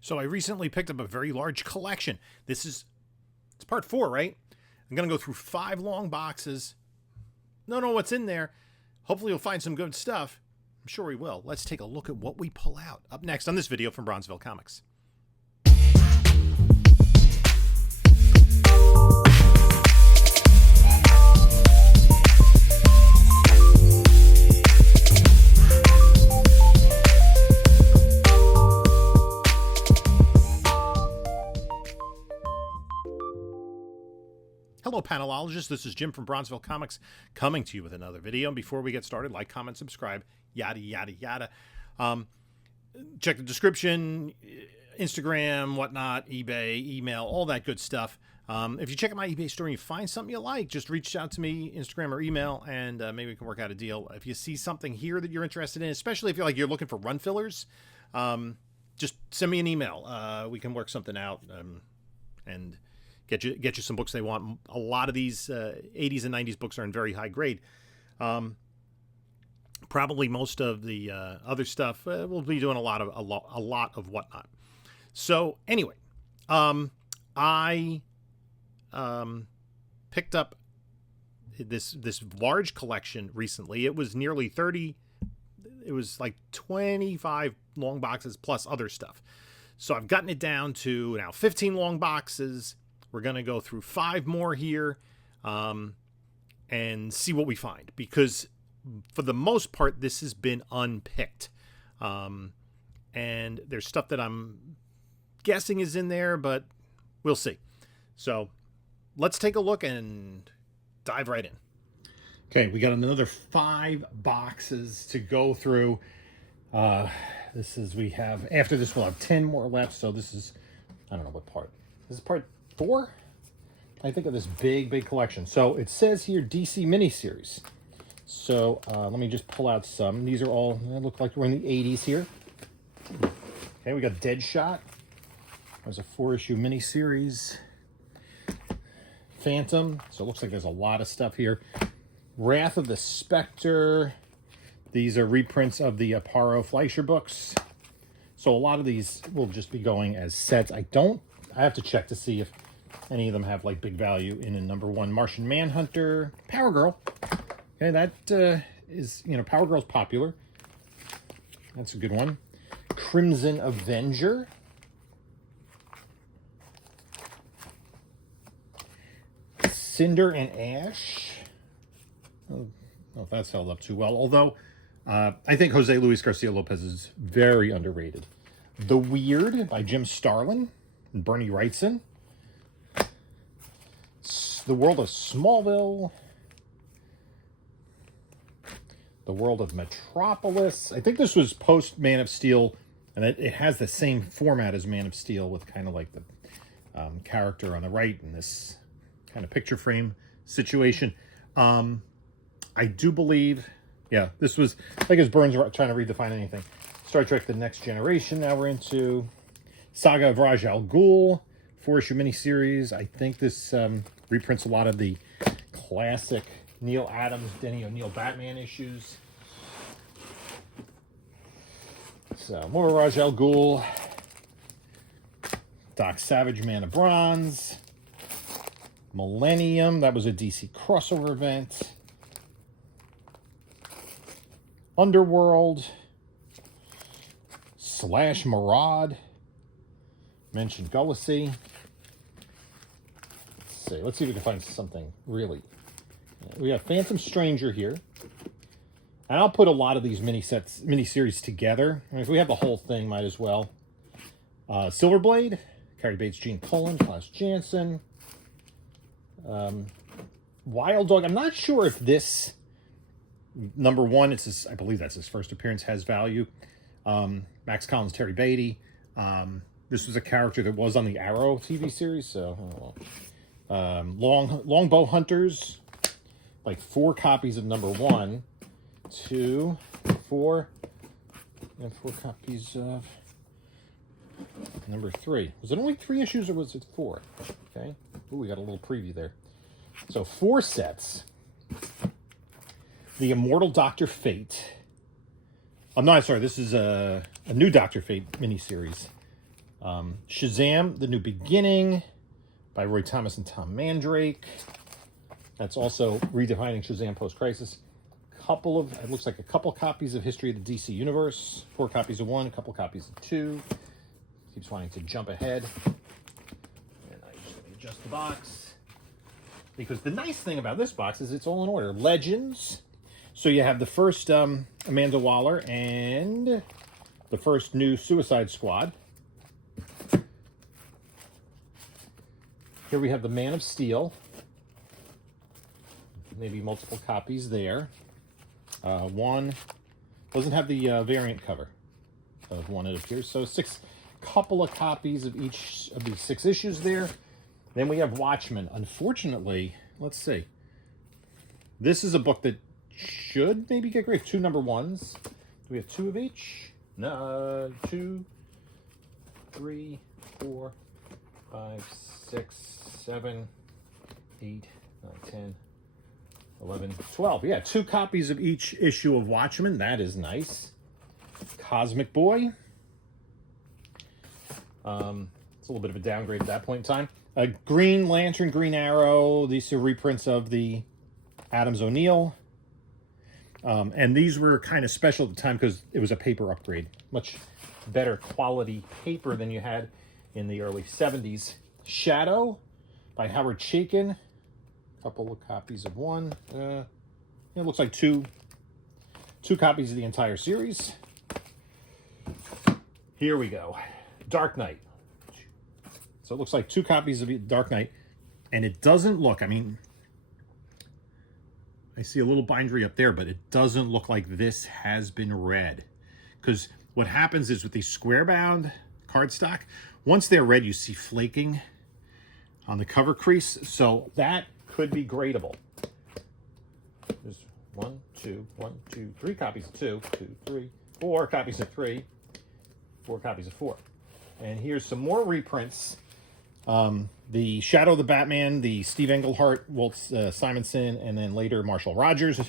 So I recently picked up a very large collection. It's part 4, right? I'm going to go through 5 long boxes. Don't know what's in there. Hopefully you'll find some good stuff. I'm sure we will. Let's take a look at what we pull out. Up next on this video from Bronzeville Comics. Hello, panelologists. This is Jim from Bronzeville Comics coming to you with another video. And before we get started, like, comment, subscribe, yada, yada, yada. Check the description, Instagram, whatnot, eBay, email, all that good stuff. If you check out my eBay store and you find something you like, just reach out to me, Instagram or email, and maybe we can work out a deal. If you see something here that you're interested in, especially if you're looking for run fillers, just send me an email. We can work something out and get you some books they want. A lot of these 80s and 90s books are in very high grade. Probably most of the other stuff we'll be doing a lot of whatnot. So anyway, I picked up this large collection recently. It was nearly 30. It was like 25 long boxes plus other stuff. So I've gotten it down to now 15 long boxes. We're going to go through 5 more here and see what we find, because for the most part, this has been unpicked. And there's stuff that I'm guessing is in there, but we'll see. So let's take a look and dive right in. Okay, we got another 5 boxes to go through. After this, we'll have 10 more left. So this is, I don't know what part. This is part 4, I think, of this big collection. So it says here DC miniseries. So let me just pull out some. These are all, they look like we're in the 80s here. Okay, we got Deadshot. There's a 4-issue miniseries. Phantom. So it looks like there's a lot of stuff here. Wrath of the Spectre. These are reprints of the Aparo Fleischer books. So a lot of these will just be going as sets. I have to check to see if any of them have like big value in a number 1. Martian Manhunter, Power Girl. Okay, that is, Power Girl's popular. That's a good one. Crimson Avenger. Cinder and Ash. I don't know if that's held up too well, although I think Jose Luis Garcia Lopez is very underrated. The Weird by Jim Starlin and Bernie Wrightson. The World of Smallville. The World of Metropolis. I think this was post Man of Steel, and it has the same format as Man of Steel, with kind of like the character on the right in this kind of picture frame situation. I do believe, yeah, this was, like, as Burns trying to redefine anything. Star Trek The Next Generation, now we're into. Saga of Raj Al Ghul, 4-issue miniseries. I think this reprints a lot of the classic Neil Adams, Denny O'Neil Batman issues. So, more Raj Al Ghul. Doc Savage, Man of Bronze. Millennium, that was a DC crossover event. Underworld. Slash Maraud. Mentioned Gullisy. Let's see if we can find something really. We have Phantom Stranger here. And I'll put a lot of these miniseries together. I mean, if we have the whole thing, might as well. Silverblade. Carrie Bates, Gene Colan, Klaus Janson. Wild Dog. I'm not sure if this number 1, I believe that's his first appearance, has value. Max Collins, Terry Beatty. This was a character that was on the Arrow TV series, so I don't know. Longbow Hunters, like 4 copies of number 1, 2, 4, and 4 copies of number 3. Was it only 3 issues or was it 4? Okay. Ooh, we got a little preview there. So 4 sets. The Immortal Dr. Fate. I'm not sorry. This is a new Dr. Fate miniseries. Shazam, The New Beginning by Roy Thomas and Tom Mandrake. That's also redefining Shazam post-crisis. It looks like a couple copies of History of the DC Universe. 4 copies of 1, a couple copies of 2. Keeps wanting to jump ahead. And I just adjust the box. Because the nice thing about this box is it's all in order. Legends. So you have the first Amanda Waller and the first new Suicide Squad. Here we have the Man of Steel. Maybe multiple copies there. One doesn't have the variant cover of one, it appears. So couple of copies of each of these 6 issues there. Then we have Watchmen. Unfortunately, let's see. This is a book that should maybe get great. 2 number 1s. Do we have 2 of each? No, 2, 3, 4, 5, 6, 7, 8, 9, 10, 11, 12. Yeah, 2 copies of each issue of Watchmen. That is nice. Cosmic Boy. It's a little bit of a downgrade at that point in time. Green Lantern, Green Arrow. These are reprints of the Adams O'Neill. And these were kind of special at the time because it was a paper upgrade. Much better quality paper than you had in the early 70s. Shadow by Howard Chaykin. Couple of copies of 1. It looks like two copies of the entire series. Here we go. Dark Knight. So it looks like 2 copies of Dark Knight. And it doesn't look, I mean, I see a little bindery up there, but it doesn't look like this has been read. Because what happens is with these square-bound cardstock, once they're read, you see flaking on the cover crease. So that could be gradable. There's 1, 2, 1, 2, 3 copies of 2, 2, 3, 4 copies of 3, 4 copies of 4. And here's some more reprints. The Shadow of the Batman, the Steve Englehart, Walt Simonson, and then later Marshall Rogers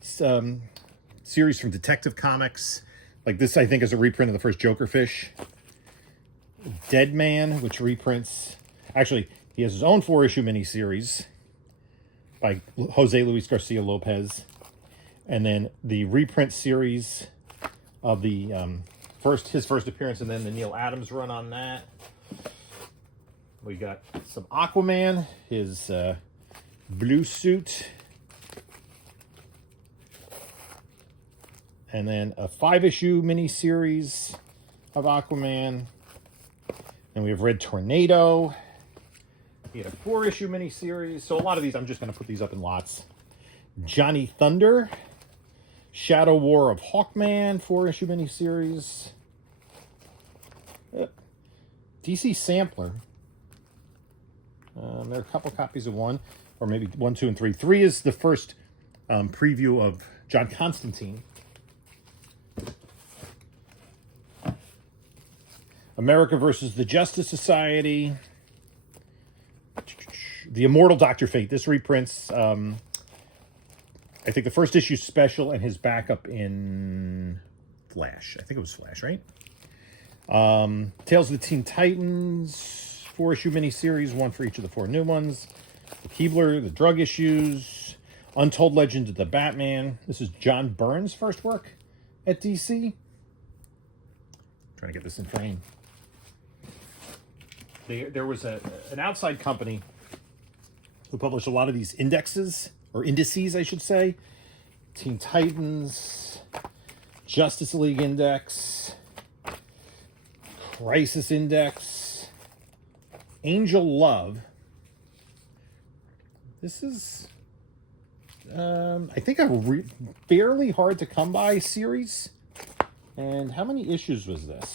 series from Detective Comics. Like this, I think, is a reprint of the first Joker Fish. Dead Man, which reprints... Actually, he has his own 4-issue miniseries by Jose Luis Garcia Lopez. And then the reprint series of the his first appearance, and then the Neil Adams run on that. We got some Aquaman, his blue suit. And then a 5-issue miniseries of Aquaman. And we have Red Tornado. He had a 4-issue miniseries. So a lot of these, I'm just going to put these up in lots. Johnny Thunder. Shadow War of Hawkman, 4-issue miniseries. DC Sampler. There are a couple copies of 1, or maybe 1, 2, and 3. 3 is the first preview of John Constantine. America versus the Justice Society. The Immortal Dr. Fate. This reprints, I think, the first issue special and his backup in Flash. I think it was Flash, right? Tales of the Teen Titans, 4-issue miniseries, 1 for each of the 4 new ones. The Keebler, the drug issues. Untold Legend of the Batman. This is John Byrne's first work at DC. Trying to get this in frame. There was an outside company who published a lot of these indices, I should say. Teen Titans, Justice League Index, Crisis Index, Angel Love. This is, I think, a fairly hard to come by series. And how many issues was this?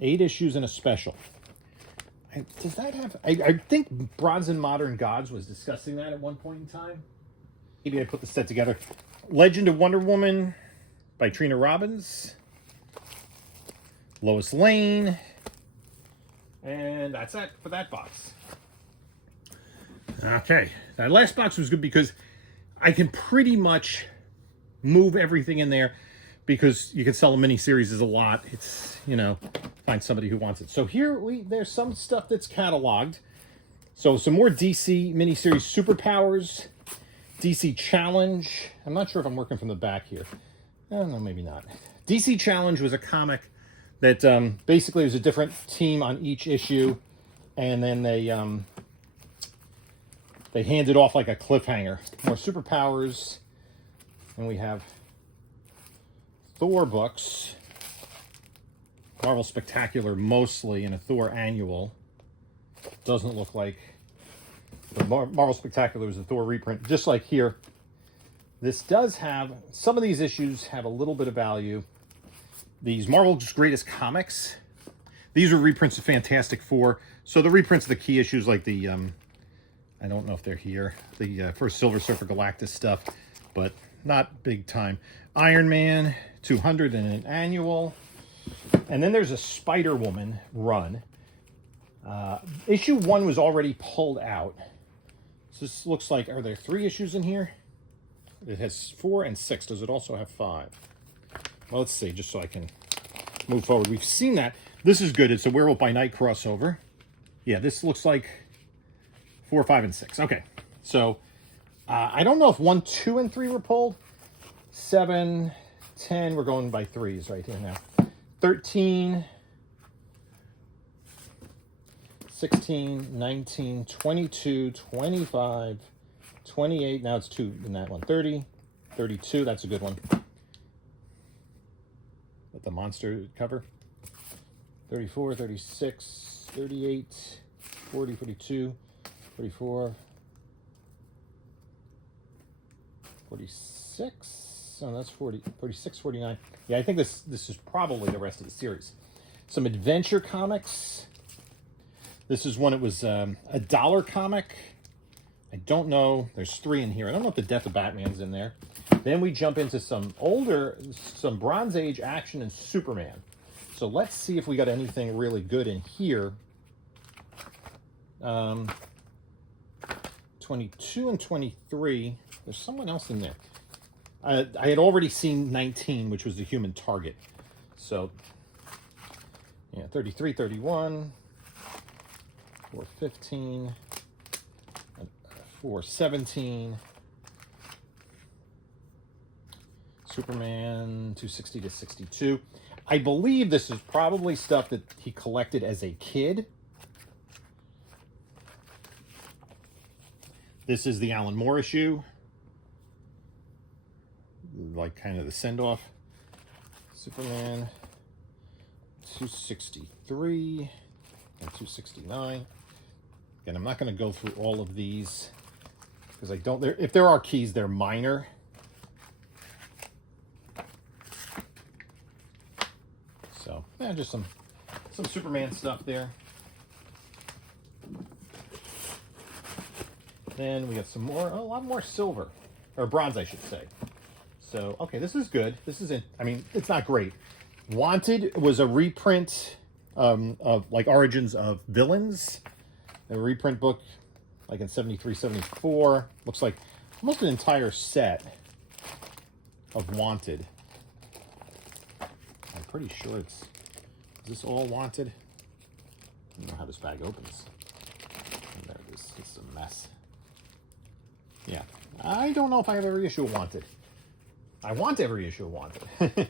8 issues and a special. Does that have... I think Bronze and Modern Gods was discussing that at one point in time. Maybe I put the set together. Legend of Wonder Woman by Trina Robbins. Lois Lane. And that's it for that box. Okay. That last box was good because I can pretty much move everything in there because you can sell a mini-series as a lot. It's, you know, find somebody who wants it. So here there's some stuff that's cataloged. So some more DC miniseries superpowers, DC Challenge. I'm not sure if I'm working from the back here. Oh, no, maybe not. DC Challenge was a comic that basically was a different team on each issue, and then they handed off like a cliffhanger. More superpowers, and we have Thor books, Marvel Spectacular mostly, and a Thor annual. Doesn't look like the Marvel Spectacular is a Thor reprint, just like here. This does have, some of these issues have a little bit of value. These Marvel's Greatest Comics, these are reprints of Fantastic Four. So the reprints of the key issues, like the, I don't know if they're here, the first Silver Surfer Galactus stuff, but not big time. Iron Man 200 and an annual. And then there's a Spider-Woman run. Issue 1 was already pulled out. So this looks like, are there 3 issues in here? It has 4 and 6. Does it also have 5? Well, let's see, just so I can move forward. We've seen that. This is good. It's a Werewolf by Night crossover. Yeah, this looks like 4, 5, and 6. Okay, so I don't know if 1, 2, and 3 were pulled. 7, 10, we're going by 3s right here now. 13, 16, 19, 22, 25, 28. Now it's 2 in that one. 30, 32. That's a good one. With the monster cover. 34, 36, 38, 40, 42, 44, 46. Oh, that's 40, 46, 49. Yeah, I think this is probably the rest of the series. Some adventure comics. This is one, it was a $1 comic. I don't know. There's 3 in here. I don't know if the Death of Batman's in there. Then we jump into some Bronze Age action and Superman. So let's see if we got anything really good in here. 22 and 23. There's someone else in there. I had already seen 19, which was the Human Target. So, yeah, 33, 31, 415, 417. Superman 260 to 62. I believe this is probably stuff that he collected as a kid. This is the Alan Moore issue. Like kind of the send-off. Superman 263 and 269. Again, I'm not going to go through all of these because I don't. If there are keys, they're minor. So, yeah, just some Superman stuff there. Then we got some more, a lot more silver, or bronze, I should say. So, okay, this is good. This isn't, I mean, it's not great. Wanted was a reprint of like Origins of Villains. A reprint book, like in 73, 74. Looks like almost an entire set of Wanted. I'm pretty sure is this all Wanted? I don't know how this bag opens. And there it is. It's a mess. Yeah. I don't know if I have every issue of Wanted. I want every issue of Wanted.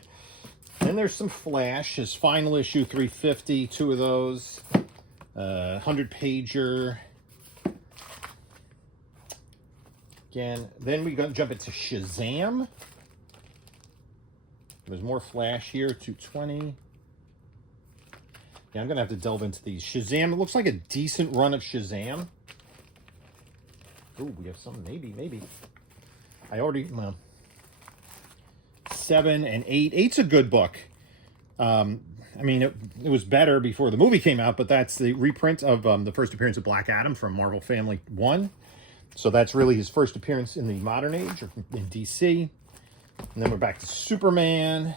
Then there's some Flash. His final issue, 350. 2 of those. 100-pager. Again. Then we jump into Shazam. There's more Flash here, 220. Yeah, I'm going to have to delve into these. Shazam, it looks like a decent run of Shazam. Ooh, we have some, maybe. I already, well, 7 and 8. 8's a good book. I mean, it was better before the movie came out, but that's the reprint of the first appearance of Black Adam from Marvel Family 1. So that's really his first appearance in the modern age, or in DC. And then we're back to Superman,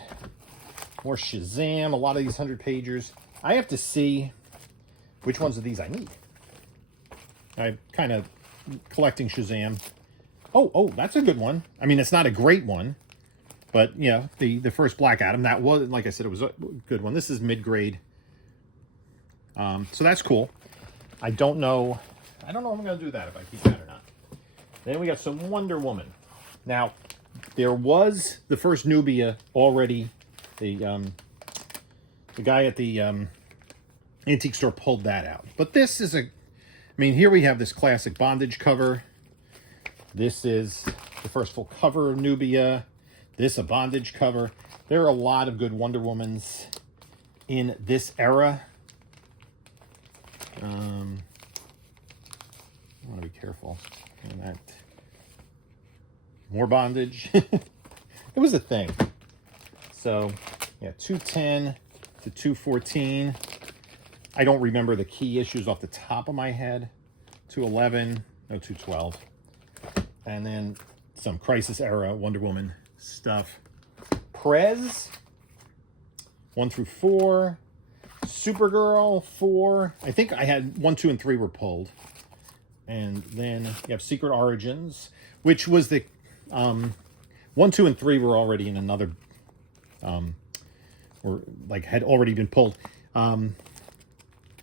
more Shazam, a lot of these 100-pagers. I have to see which ones of these I need. I'm kind of collecting Shazam. Oh, that's a good one. I mean, it's not a great one, but, you know, the first Black Adam, that was, like I said, it was a good one. This is mid-grade So that's cool. I don't know if I'm going to do that, if I keep that or not. Then we got some Wonder Woman. Now, there was the first Nubia already. The guy at the antique store pulled that out. But this is here we have this classic bondage cover. This is the first full cover of Nubia. This a bondage cover. There are a lot of good Wonder Womans in this era. I want to be careful. And that more bondage. It was a thing. So, yeah, 210 to 214. I don't remember the key issues off the top of my head. 211, no, 212. And then some Crisis era Wonder Woman stuff. Prez, 1 through 4. Supergirl, 4. I think I had 1, 2, and 3 were pulled. And then you have Secret Origins, which was the 1, 2, and 3 were already in another, or like had already been pulled.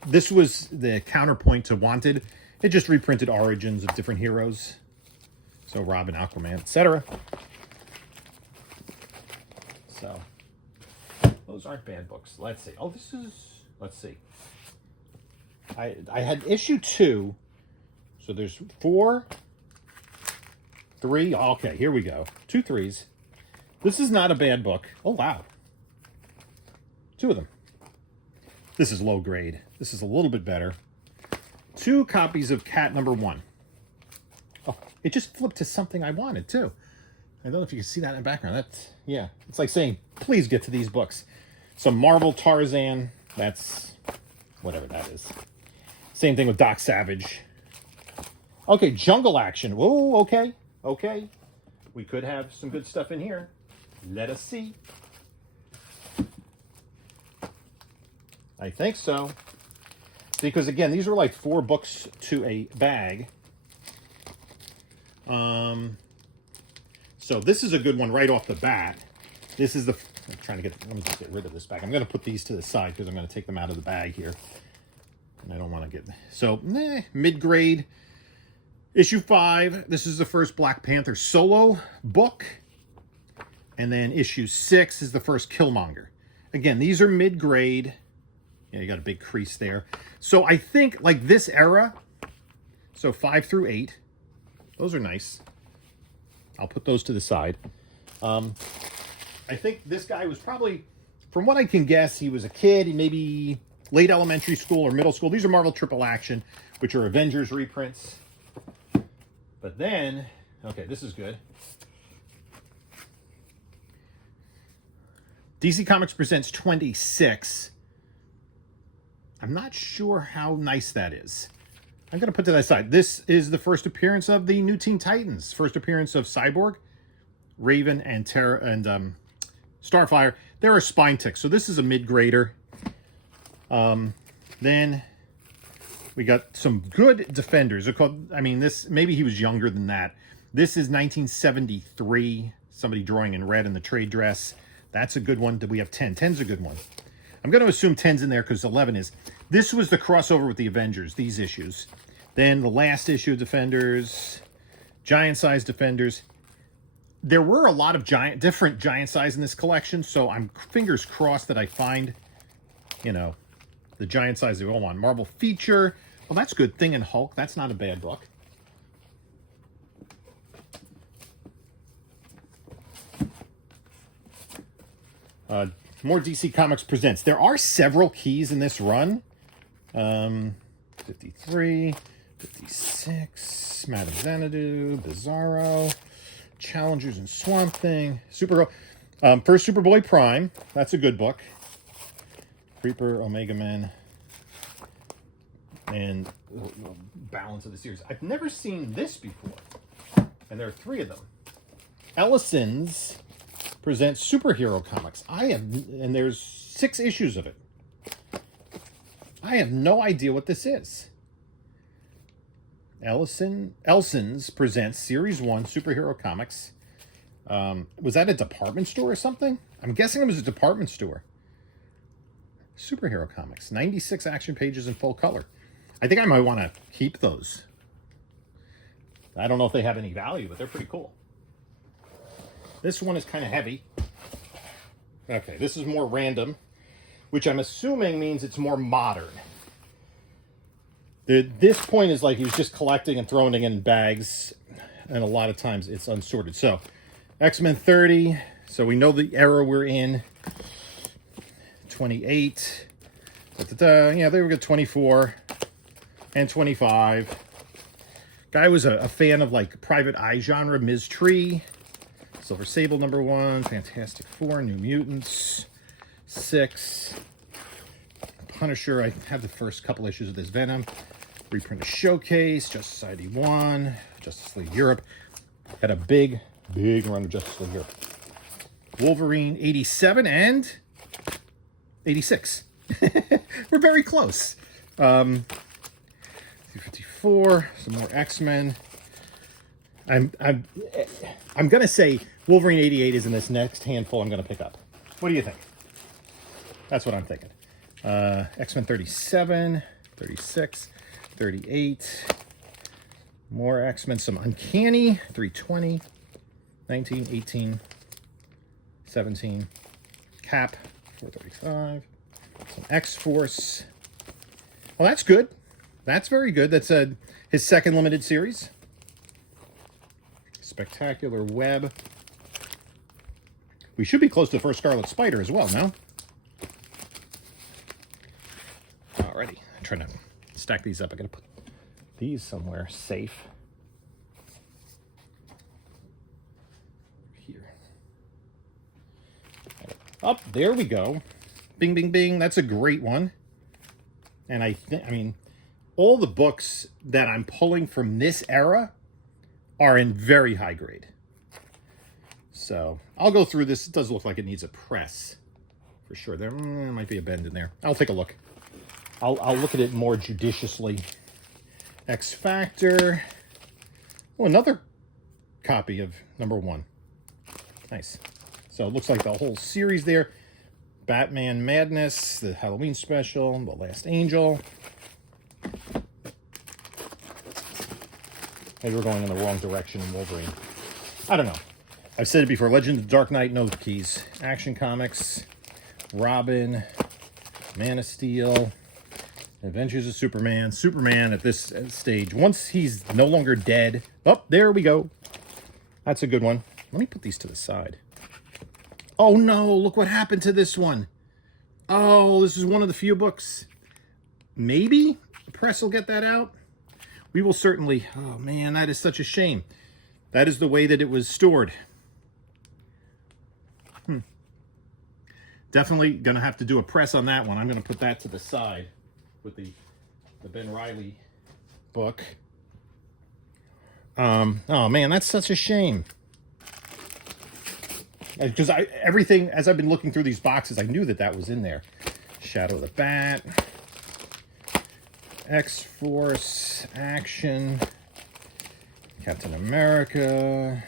This was the counterpoint to Wanted. It just reprinted origins of different heroes. So Robin, Aquaman, etc. So those aren't bad books. Let's see. Oh, let's see. I had issue 2. So there's 4, 3. Okay, here we go. 2 3s. This is not a bad book. Oh, wow. 2 of them. This is low grade. This is a little bit better. 2 copies of Cat number 1. Oh, it just flipped to something I wanted, too. I don't know if you can see that in the background. Yeah. It's like saying, please get to these books. Some Marvel Tarzan. That's whatever that is. Same thing with Doc Savage. Okay, Jungle Action. Whoa, okay. Okay. We could have some good stuff in here. Let us see. I think so. Because, again, these were like 4 books to a bag. So this is a good one right off the bat. This is let me just get rid of this bag. I'm going to put these to the side because I'm going to take them out of the bag here. And I don't want to get... So, mid-grade. Issue 5. This is the first Black Panther solo book. And then issue 6 is the first Killmonger. Again, these are mid-grade. Yeah, you got a big crease there. So I think, like, this era, so 5 through 8, those are nice. I'll put those to the side. I think this guy was probably, from what I can guess, he was a kid. He maybe late elementary school or middle school. These are Marvel Triple Action, which are Avengers reprints. But then, okay, this is good. DC Comics presents 26. I'm not sure how nice that is. I'm going to put to that side. This is the first appearance of the new Teen Titans. First appearance of Cyborg, Raven, and Terra, and Starfire. They're a spine tick, so this is a mid-grader. Then we got some good Defenders. They're called, this, maybe he was younger than that. This is 1973. Somebody drawing in red in the trade dress. That's a good one. Did we have 10? 10's a good one. I'm going to assume 10's in there because 11 is. This was the crossover with the Avengers, these issues. Then the last issue of Defenders, giant-size Defenders. There were a lot of different giant size in this collection, so I'm fingers crossed that I find, the giant size they all want. Marvel Feature. Well, that's good. Thing and Hulk. That's not a bad book. More DC Comics presents. There are several keys in this run. 53, 56, Madame Xanadu, Bizarro, Challengers and Swamp Thing, Supergirl. First Superboy Prime. That's a good book. Creeper, Omega Men, and balance of the series. I've never seen this before, and there are 3 of them. Ellison's presents superhero comics. And there's 6 issues of it. I have no idea what this is. Elson's presents Series 1 superhero comics. Was that a department store or something? I'm guessing it was a department store. superhero comics. 96 action pages in full color. I think I might want to keep those. I don't know if they have any value, but they're pretty cool. This one is kind of heavy. Okay, this is more random, which I'm assuming means it's more modern. This point is like he was just collecting and throwing it in bags, and a lot of times it's unsorted. So, X-Men 30, so we know the era we're in. 28. Yeah, there we go, 24 and 25. Guy was a fan of like Private Eye genre, Ms. Tree, Silver Sable #1, Fantastic Four, New Mutants, 6, Punisher. I have the first couple issues of this. Venom, reprint of Showcase, Justice Society 1, Justice League Europe. Had a big run of Justice League Europe. Wolverine 87 and 86. We're very close. 254, some more X-Men. I'm gonna say Wolverine 88 is in this next handful I'm gonna pick up. What do you think? That's what I'm thinking. X-Men 37, 36, 38. More X-Men, some Uncanny, 320, 19, 18, 17. Cap, 435. Some X-Force. Well, that's good. That's very good. That's his second limited series. Spectacular Web. We should be close to the first Scarlet Spider as well, no? Alrighty. I'm trying to stack these up. I gotta put these somewhere safe. Here. Up, there we go. Bing, bing, bing. That's a great one. And I mean, all the books that I'm pulling from this era are in very high grade. So I'll go through this. It does look like it needs a press for sure. There might be a bend in there. I'll take a look. I'll look at it more judiciously. X Factor. Oh, another copy of #1. Nice. So it looks like the whole series there. Batman Madness, the Halloween special, The Last Angel. Maybe we're going in the wrong direction in Wolverine. I don't know. I've said it before. Legend of the Dark Knight, no keys. Action Comics, Robin, Man of Steel, Adventures of Superman. Superman at this stage, once he's no longer dead. Oh, there we go. That's a good one. Let me put these to the side. Oh no, look what happened to this one. Oh, this is one of the few books. Maybe the press will get that out. We will certainly. Oh man, that is such a shame. That is the way that it was stored. Definitely gonna have to do a press on that one. I'm gonna put that to the side with the Ben Reilly book. Oh man, that's such a shame. Because everything, as I've been looking through these boxes, I knew that was in there. Shadow of the Bat, X-Force, Action, Captain America,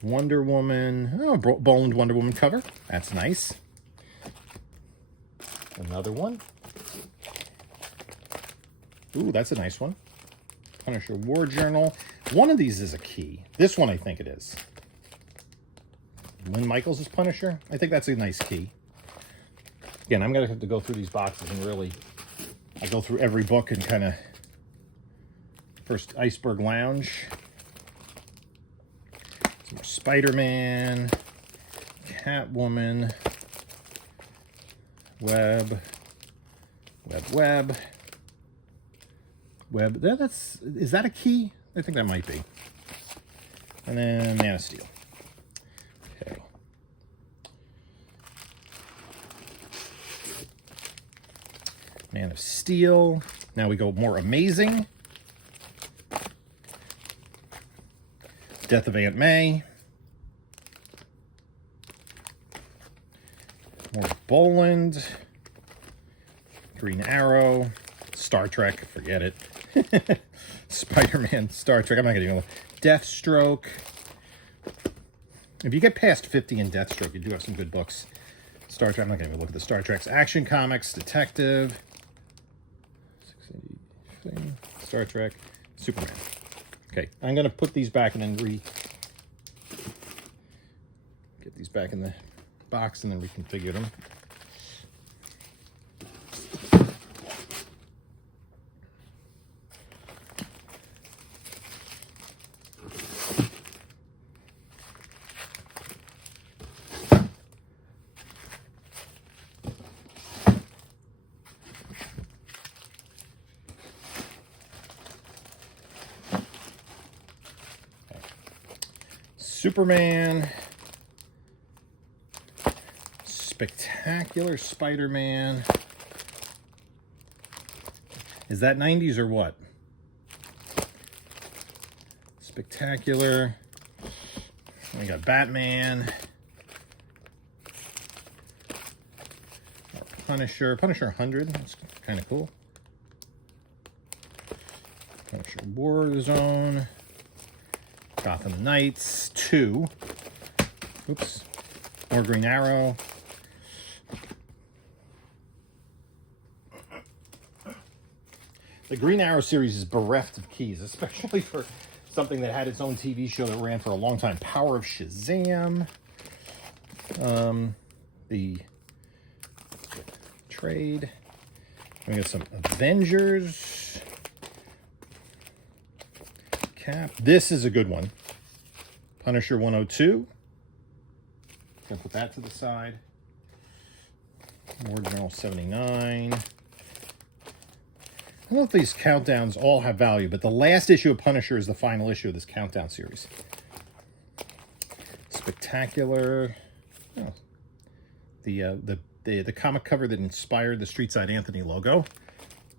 Wonder Woman. Oh, Boland Wonder Woman cover. That's nice. Another one. Ooh, that's a nice one. Punisher War Journal. One of these is a key. This one, I think it is. Lynn Michaels' Punisher. I think that's a nice key. Again, I'm going to have to go through these boxes and really... I go through every book and kind of... First, Iceberg Lounge. Some more Spider-Man. Catwoman. Web. Is that a key? I think that might be. And then Man of Steel. Okay. Man of Steel. Now we go more Amazing. Death of Aunt May. More Boland. Green Arrow. Star Trek. Forget it. Spider-Man. Star Trek. I'm not going to do it. Deathstroke. If you get past 50 in Deathstroke, you do have some good books. Star Trek. I'm not going to look at the Star Trek's Action Comics, Detective, 680, Star Trek, Superman. Okay, I'm going to put these back and then get these back in the box and then reconfigure them. Superman, Spectacular Spider-Man. Is that 90s or what? Spectacular. We got Batman. Punisher. Punisher 100. That's kind of cool. Punisher Warzone. Gotham Knights 2. Oops. More Green Arrow. The Green Arrow series is bereft of keys, especially for something that had its own TV show that ran for a long time. Power of Shazam. The trade. We got some Avengers. Cap. This is a good one. Punisher 102. Gonna put that to the side. War Journal 79. I don't know if these countdowns all have value, but the last issue of Punisher is the final issue of this countdown series. Spectacular. Oh. The comic cover that inspired the Street Side Anthony logo.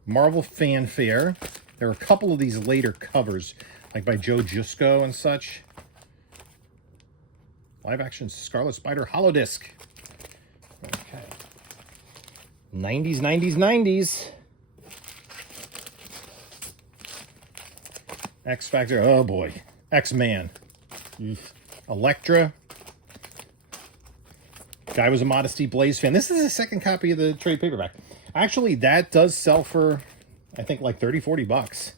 Marvel Fanfare. There are a couple of these later covers, like by Joe Jusko and such. Live action Scarlet Spider Holodisc. Okay. 90s, 90s, 90s. X Factor. Oh boy. X-Man. Elektra. Guy was a Modesty Blaze fan. This is a second copy of the trade paperback. Actually, that does sell for, I think, like 30, 40 bucks.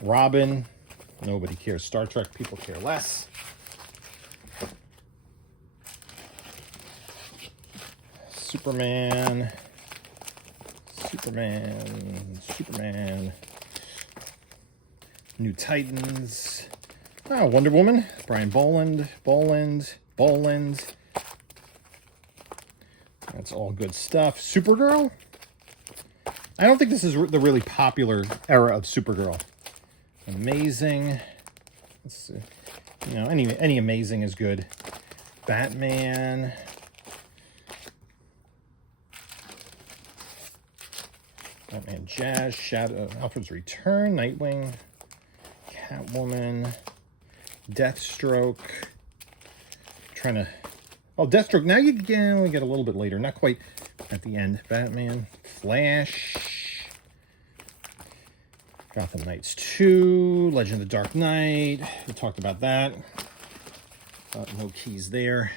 Robin. Nobody cares. Star Trek, people care less. Superman. New Titans. Oh, Wonder Woman. Brian Boland. That's all good stuff. Supergirl. I don't think this is the really popular era of Supergirl. Amazing. Let's see. You know, any Amazing is good. Batman. Batman Jazz. Shadow. Alfred's Return. Nightwing. Catwoman. Deathstroke. Trying to... Oh, Deathstroke. Now we get a little bit later. Not quite at the end. Batman. Flash. Gotham Knights 2. Legend of the Dark Knight. We talked about that. No keys there.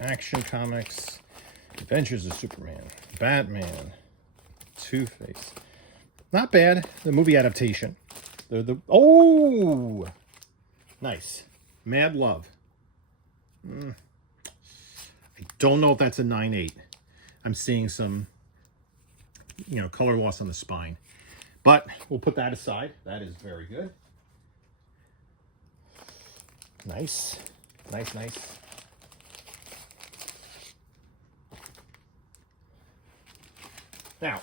Action Comics. Adventures of Superman. Batman. Two-Face. Not bad. The movie adaptation. Oh! Nice. Mad Love. I don't know if that's a 9/8. I'm seeing some, color loss on the spine. But we'll put that aside. That is very good. Nice. Nice. Now,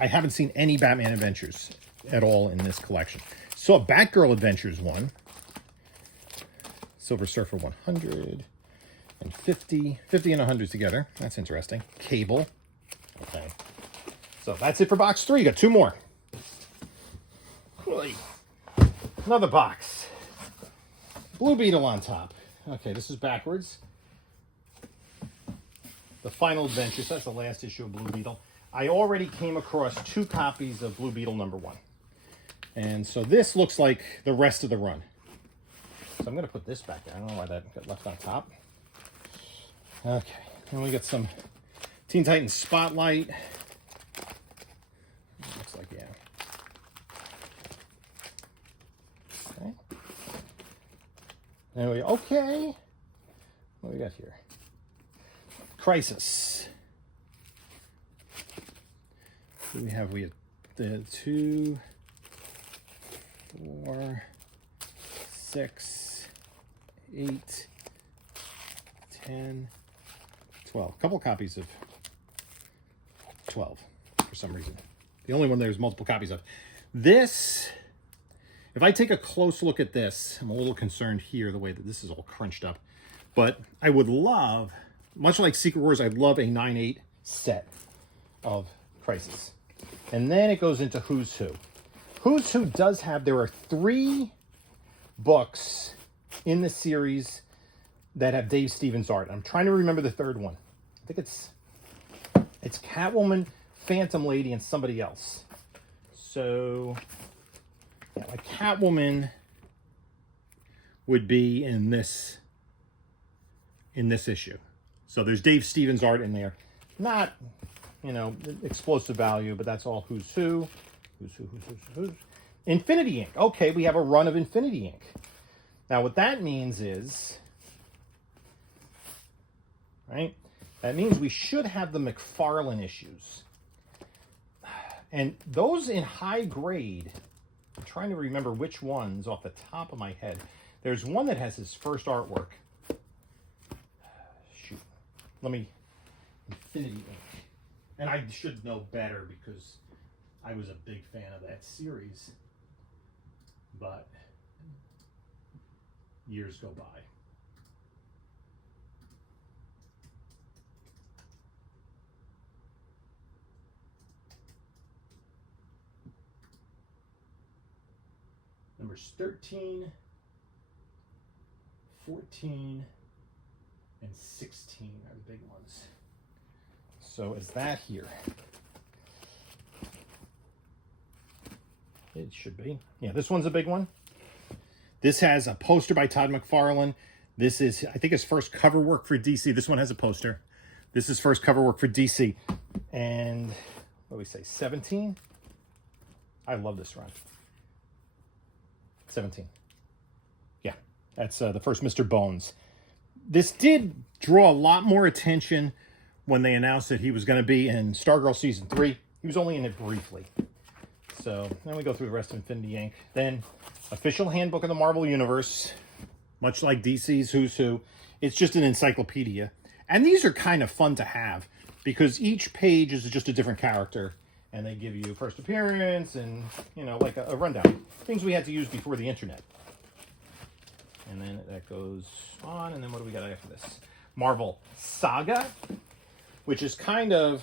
I haven't seen any Batman Adventures at all in this collection. Saw Batgirl Adventures 1. Silver Surfer 100. And 50 and 100 together. That's interesting. Cable. Okay. So that's it for box 3. Got 2 more. Another box. Blue Beetle on top. Okay, this is backwards. The Final Adventure. So that's the last issue of Blue Beetle. I already came across 2 copies of Blue Beetle #1. And so this looks like the rest of the run. So I'm going to put this back there. I don't know why that got left on top. Okay, then we got some Teen Titans Spotlight. Looks like, yeah. Okay. There we go. Okay. What do we got here? Crisis. We have the 2, 4, 6, 8, 10, 12. A couple copies of 12 for some reason. The only one there's multiple copies of. This, if I take a close look at this, I'm a little concerned here the way that this is all crunched up. But I would love, much like Secret Wars, I'd love a 9/8 set of Crisis. And then it goes into Who's Who. Who's Who does have, there are 3 books in the series that have Dave Stevens art. I'm trying to remember the third one. I think it's Catwoman, Phantom Lady, and somebody else. So, yeah, like Catwoman would be in this issue. So there's Dave Stevens art in there. Not, you know, explosive value, but that's all Who's Who. Who's Infinity Inc. Okay, we have a run of Infinity Inc. Now what that means is, right? That means we should have the McFarlane issues. And those in high grade, I'm trying to remember which ones off the top of my head. There's one that has his first artwork. Shoot. Infinity Inc. And I should know better because I was a big fan of that series. But years go by. Numbers 13, 14, and 16 are the big ones. So is that here? It should be. Yeah, this one's a big one. This has a poster by Todd McFarlane. This is, I think, his first cover work for DC. This one has a poster. This is first cover work for DC. And what do we say, 17? I love this run. 17. Yeah, that's the first Mr. Bones. This did draw a lot more attention when they announced that he was going to be in Stargirl Season 3. He was only in it briefly. So then we go through the rest of Infinity Inc. Then official handbook of the Marvel Universe, much like DC's Who's Who. It's just an encyclopedia. And these are kind of fun to have because each page is just a different character. And they give you first appearance and, you know, like a rundown. Things we had to use before the internet. And then that goes on. And then what do we got after this? Marvel Saga, which is kind of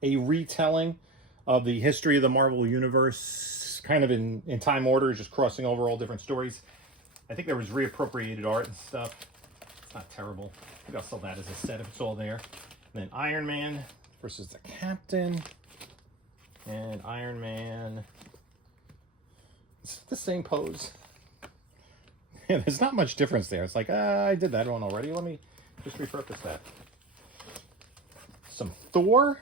a retelling of the history of the Marvel Universe, kind of in time order, just crossing over all different stories. I think there was reappropriated art and stuff. It's not terrible. I think I'll sell that as a set if it's all there. And then Iron Man versus the Captain. And Iron Man, it's the same pose. Yeah, there's not much difference there. It's like, I did that one already. Let me just repurpose that. Some Thor.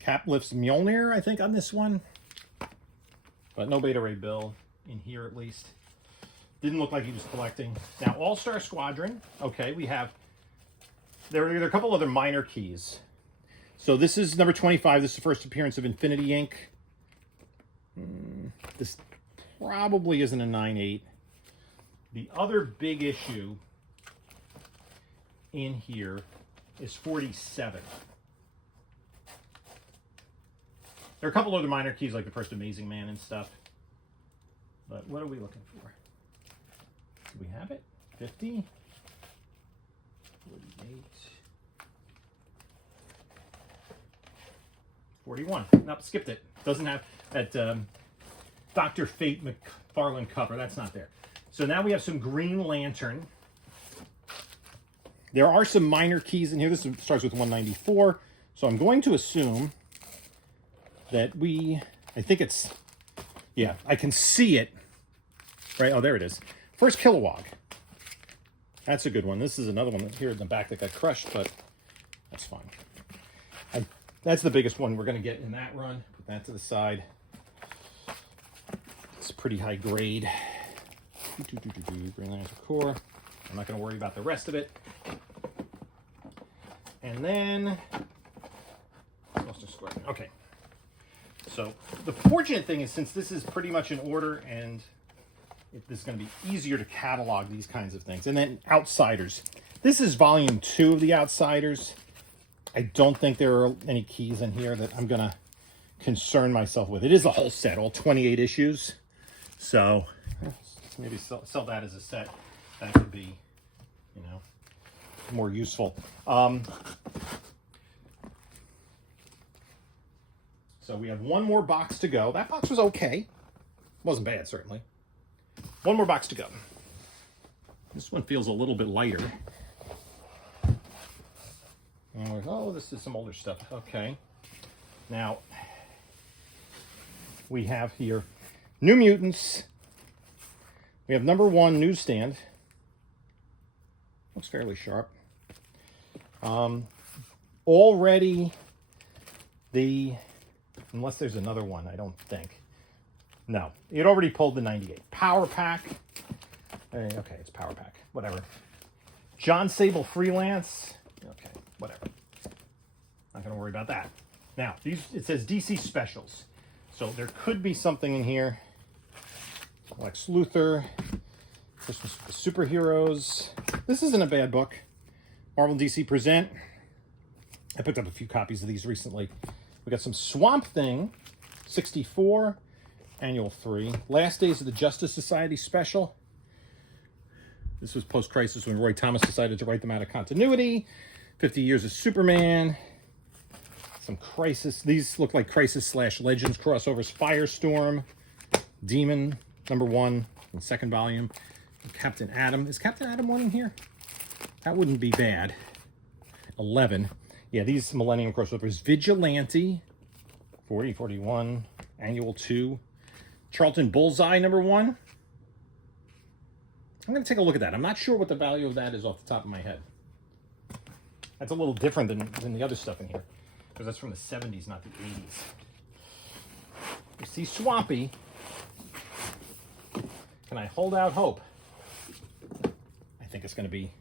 Cap lifts Mjolnir, I think, on this one. But no Beta Ray Bill in here, at least. Didn't look like he was collecting. Now, All-Star Squadron. Okay, we have... There are a couple other minor keys. So this is number 25. This is the first appearance of Infinity Inc. This probably isn't a 9/8. The other big issue in here is 47. There are a couple other minor keys like the first Amazing Man and stuff. But what are we looking for? Do we have it? 50? 48. 41. Nope, skipped it. Doesn't have that Dr. Fate McFarlane cover. That's not there. So now we have some Green Lantern. There are some minor keys in here. This starts with 194. So I'm going to assume that we I think it's, yeah, I can see it. Right, oh, there it is. First Kilowog. That's a good one. This is another one here in the back that got crushed, but that's fine. That's the biggest one we're going to get in that run. Put that to the side. It's pretty high grade. Green Lantern Core. I'm not going to worry about the rest of it. And then, okay. So the fortunate thing is, since this is pretty much in order, and this is going to be easier to catalog these kinds of things. And then Outsiders. This is volume 2 of the Outsiders. I don't think there are any keys in here that I'm going to concern myself with. It is a whole set, all 28 issues. So maybe sell that as a set. That could be, you know, more useful. So we have one more box to go. That box was okay. Wasn't bad, certainly. One more box to go. This one feels a little bit lighter. And oh, this is some older stuff. Okay. Now, we have here New Mutants. We have #1 Newsstand. Looks fairly sharp. Already unless there's another one, I don't think. No, it already pulled the 98. Power Pack. Okay, it's Power Pack. Whatever. John Sable Freelance. Okay, whatever. Not going to worry about that. Now, it says DC Specials. So there could be something in here. Lex Luthor. Christmas with the Superheroes. This isn't a bad book. Marvel DC Present. I picked up a few copies of these recently. We got some Swamp Thing. 64. Annual 3. Last Days of the Justice Society special. This was post-crisis when Roy Thomas decided to write them out of continuity. 50 Years of Superman. Some Crisis. These look like Crisis/Legends crossovers. Firestorm. Demon, #1, in second volume. Captain Atom. Is Captain Atom 1 in here? That wouldn't be bad. 11. Yeah, these Millennium crossovers. Vigilante. 40, 41. Annual 2. Charlton Bullseye, #1. I'm going to take a look at that. I'm not sure what the value of that is off the top of my head. That's a little different than the other stuff in here, because that's from the 70s, not the 80s. You see Swampy. Can I hold out hope? I think it's going to be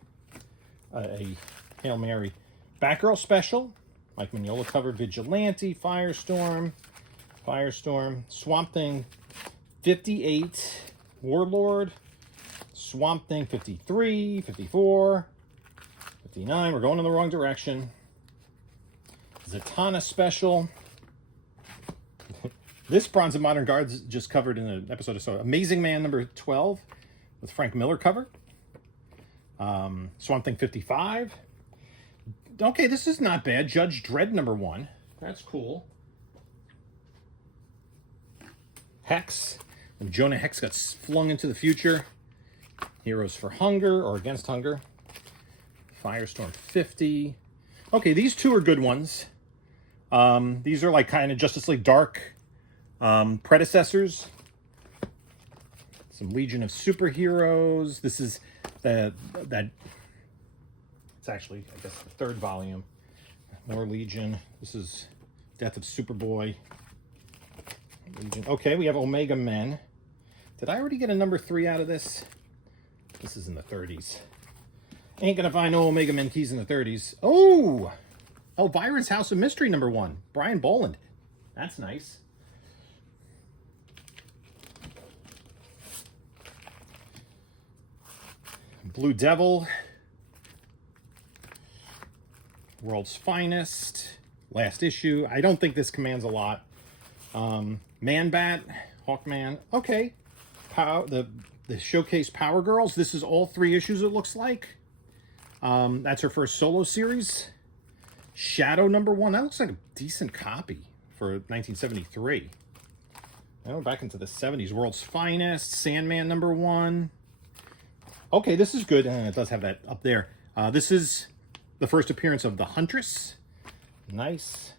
a Hail Mary. Batgirl special. Mike Mignola covered. Vigilante. Firestorm. Swamp Thing 58. Warlord. Swamp Thing 53. 54. 59. We're going in the wrong direction. Zatanna special. This Bronze and Modern Guards just covered in an episode of Amazing Man #12 with Frank Miller cover. Swamp Thing 55. Okay, this is not bad. Judge Dredd #1. That's cool. Hex. When Jonah Hex got flung into the future. Heroes for Hunger or Against Hunger. Firestorm 50. Okay, these two are good ones. These are like kind of Justice League Dark predecessors. Some Legion of Superheroes. This is that it's actually, I guess, the 3rd volume. More Legion. This is Death of Superboy. Legion. Okay, we have Omega Men. Did I already get a #3 out of this? This is in the 30s. Ain't gonna find no Omega Men keys in the 30s. Oh! Elvira's House of Mystery #1. Brian Boland. That's nice. Blue Devil. World's Finest. Last issue. I don't think this commands a lot. Man-Bat. Hawkman. Okay. The Showcase Power Girls. This is all 3 issues, it looks like. That's her first solo series. Shadow #1. That looks like a decent copy for 1973. Oh, back into the 70s. World's Finest. Sandman #1. Okay, this is good. It does have that up there. This is the first appearance of the Huntress. Nice.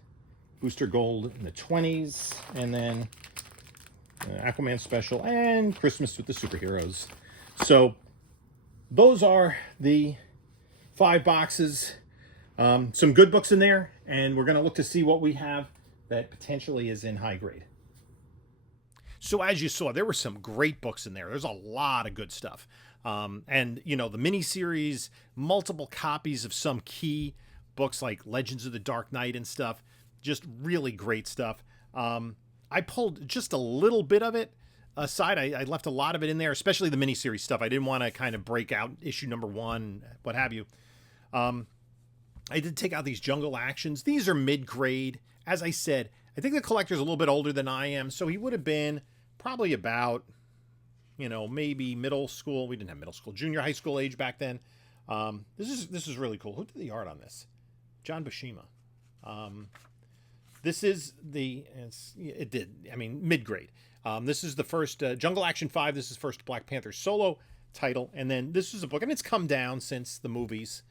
Booster Gold in the 20s, and then Aquaman Special, and Christmas with the Superheroes. So those are the 5 boxes. Some good books in there, and we're going to look to see what we have that potentially is in high grade. So as you saw, there were some great books in there. There's a lot of good stuff. And, you know, the miniseries, multiple copies of some key books like Legends of the Dark Knight and stuff. Just really great stuff. I pulled just a little bit of it aside. I left a lot of it in there, especially the miniseries stuff. I didn't want to kind of break out issue number 1, what have you. I did take out these Jungle Actions. These are mid-grade. As I said, I think the collector's a little bit older than I am, so he would have been probably about, you know, maybe middle school. We didn't have middle school, junior high school age back then. This is really cool. Who did the art on this? John Buscema. This is mid-grade. This is the first Jungle Action 5. This is first Black Panther solo title, and then this is a book, and it's come down since the movies.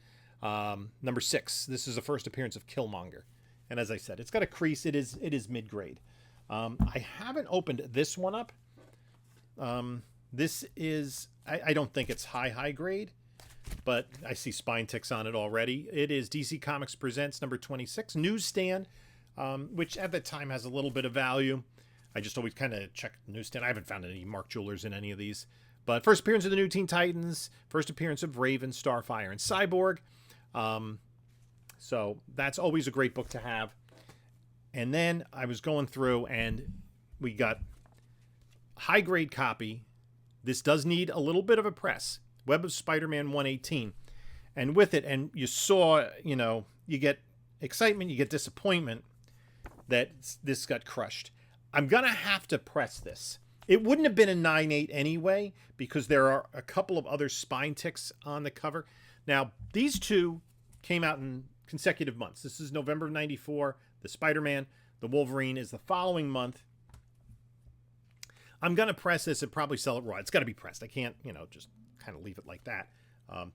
Number 6. This is the first appearance of Killmonger, and as I said, it's got a crease. It is mid-grade. I haven't opened this one up. This is I don't think it's high grade, but I see spine ticks on it already. It is DC Comics Presents number 26, newsstand, which at the time has a little bit of value. I just always kind of check newsstand. I haven't found any Mark Jewelers in any of these. But first appearance of the new Teen Titans, first appearance of Raven, Starfire, and Cyborg. So that's always a great book to have. And then I was going through, and we got high-grade copy. This does need a little bit of a press. Web of Spider-Man 118. And with it, and you saw, you know, you get excitement, you get disappointment that this got crushed. I'm going to have to press this. It wouldn't have been a 9.8 anyway, because there are a couple of other spine ticks on the cover. Now, these two came out in consecutive months. This is November of 94, the Spider-Man. The Wolverine is the following month. I'm going to press this and probably sell it raw. It's got to be pressed. I can't, you know, just kind of leave it like that.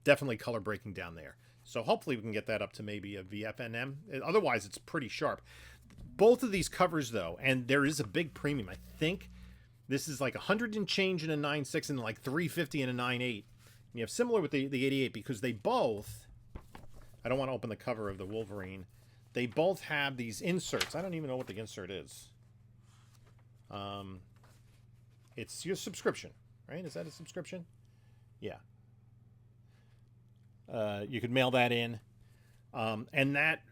Definitely color breaking down there. So hopefully we can get that up to maybe a VFNM. Otherwise, it's pretty sharp. Both of these covers, though, and there is a big premium. I think this is like 100 and change in a 9.6 and like 350 in a 9.8. You have similar with the 88 because they both, I don't want to open the cover of the Wolverine. They both have these inserts. I don't even know what the insert is. It's your subscription, right? Is that a subscription? Yeah. You could mail that in. And that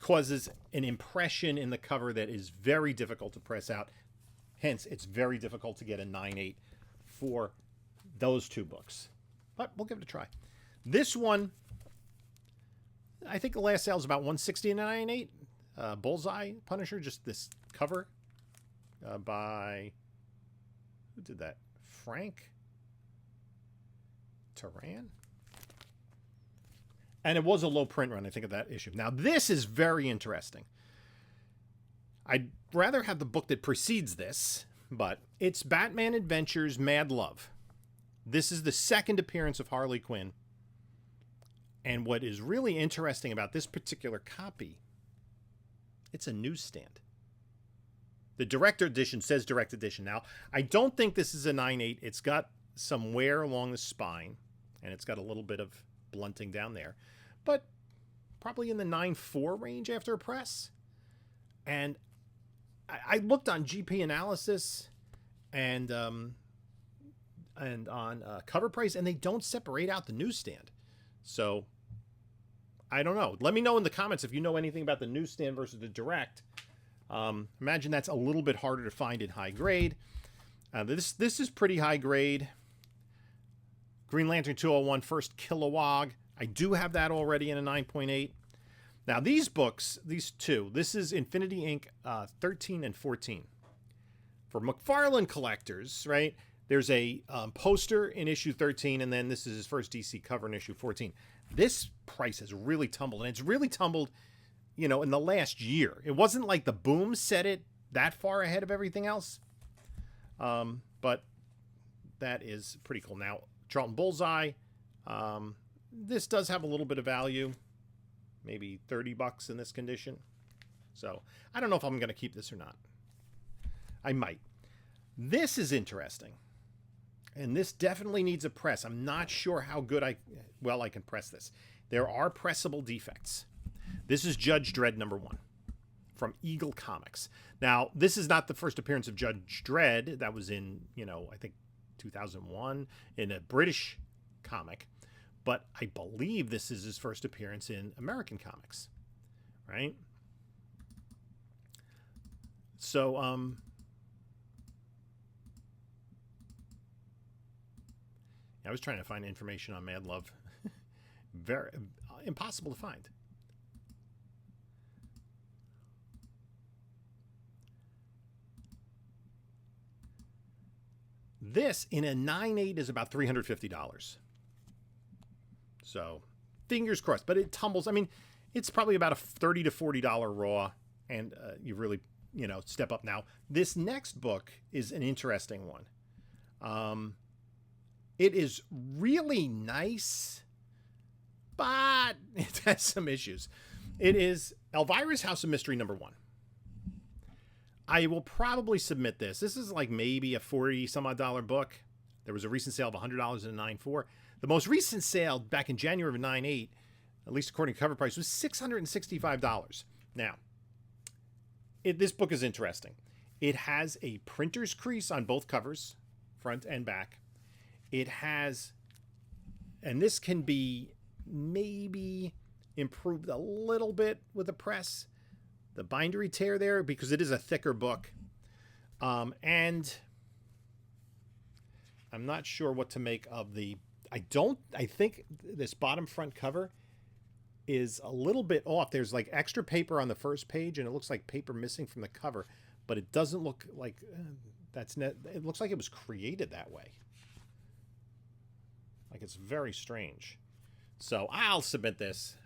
causes an impression in the cover that is very difficult to press out. Hence, it's very difficult to get a 9.8 for those two books. But we'll give it a try. This one, I think the last sale is about 160 and a 9.8. Bullseye Punisher, just this cover by, who did that? Frank Turan? And it was a low print run, I think, of that issue. Now, this is very interesting. I'd rather have the book that precedes this, but it's Batman Adventures Mad Love. This is the second appearance of Harley Quinn. And what is really interesting about this particular copy, it's a newsstand. The direct edition says direct edition. Now, I don't think this is a 9.8. It's got some wear along the spine, and it's got a little bit of blunting down there. But probably in the 9.4 range after a press. And I looked on GP Analysis and on Cover Price, and they don't separate out the newsstand. So I don't know. Let me know in the comments if you know anything about the newsstand versus the direct. Imagine that's a little bit harder to find in high grade. This is pretty high grade. Green Lantern 201 First Kilowog. I do have that already in a 9.8. Now these books, these two, this is Infinity Inc. 13 and 14. For McFarlane collectors, right, there's a poster in issue 13, and then this is his first DC cover in issue 14. This price has really tumbled, and it's really tumbled, you know, in the last year. It wasn't like the boom set it that far ahead of everything else. But that is pretty cool. Now, Charlton Bullseye, this does have a little bit of value, maybe $30 in this condition. So I don't know if I'm going to keep this or not. I might. This is interesting. And this definitely needs a press. I'm not sure how good I can press this. There are pressable defects. This is Judge Dredd #1 from Eagle Comics. Now, this is not the first appearance of Judge Dredd. That was in, I think 2001 in a British comic. But I believe this is his first appearance in American comics, right? So, I was trying to find information on Mad Love. Very impossible to find. This in a 9.8 is about $350. So, fingers crossed. But it tumbles. I mean, it's probably about a $30 to $40 raw, and you really, step up. Now, this next book is an interesting one. It is really nice, but it has some issues. It is Elvira's House of Mystery #1. I will probably submit this. This is like maybe a $40-some-odd book. There was a recent sale of $100 in a 9.4. The most recent sale back in January of 9.8, at least according to cover price, was $665. Now, this book is interesting. It has a printer's crease on both covers, front and back. It has, and this can be maybe improved a little bit with a press, the bindery tear there, because it is a thicker book. And I'm not sure what to make of the, I think this bottom front cover is a little bit off. There's like extra paper on the first page, and it looks like paper missing from the cover, but it doesn't look like it looks like it was created that way. Like, it's very strange. So I'll submit this.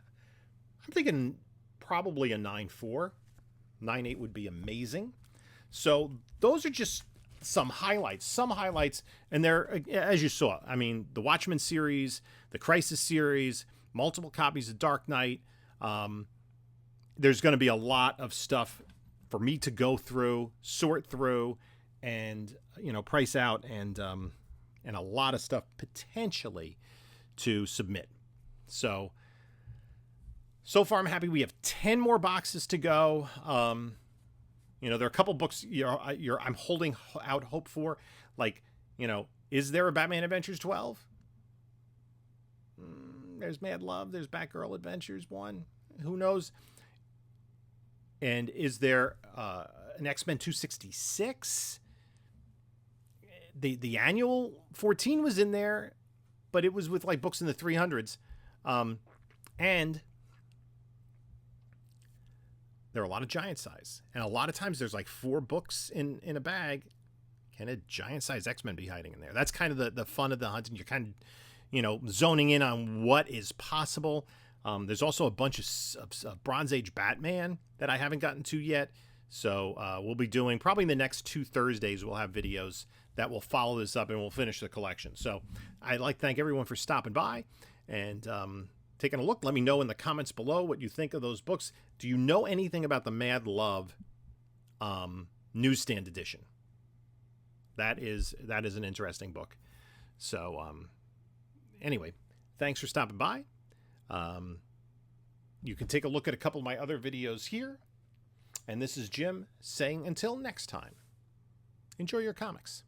I'm thinking probably a 9.4. 9.8 would be amazing. So those are just some highlights. And they're, as you saw, I mean, the Watchmen series, the Crisis series, multiple copies of Dark Knight. There's going to be a lot of stuff for me to go through, sort through, and, price out, and a lot of stuff potentially to submit. So far I'm happy. We have 10 more boxes to go. There are a couple books I'm holding out hope for. Like, is there a Batman Adventures 12? There's Mad Love. There's Batgirl Adventures 1. Who knows? And is there an X-Men 266? The annual 14 was in there, but it was with like books in the 300s. And there are a lot of giant size. And a lot of times there's like 4 books in a bag. Can a giant size X-Men be hiding in there? That's kind of the fun of the hunt. And you're kind of, zoning in on what is possible. There's also a bunch of Bronze Age Batman that I haven't gotten to yet. So we'll be doing, probably in the next 2 Thursdays, we'll have videos that will follow this up, and we'll finish the collection. So I'd like to thank everyone for stopping by and taking a look. Let me know in the comments below what you think of those books. Do you know anything about the Mad Love newsstand edition? That is an interesting book. So anyway, thanks for stopping by. You can take a look at a couple of my other videos here. And this is Jim saying until next time, enjoy your comics.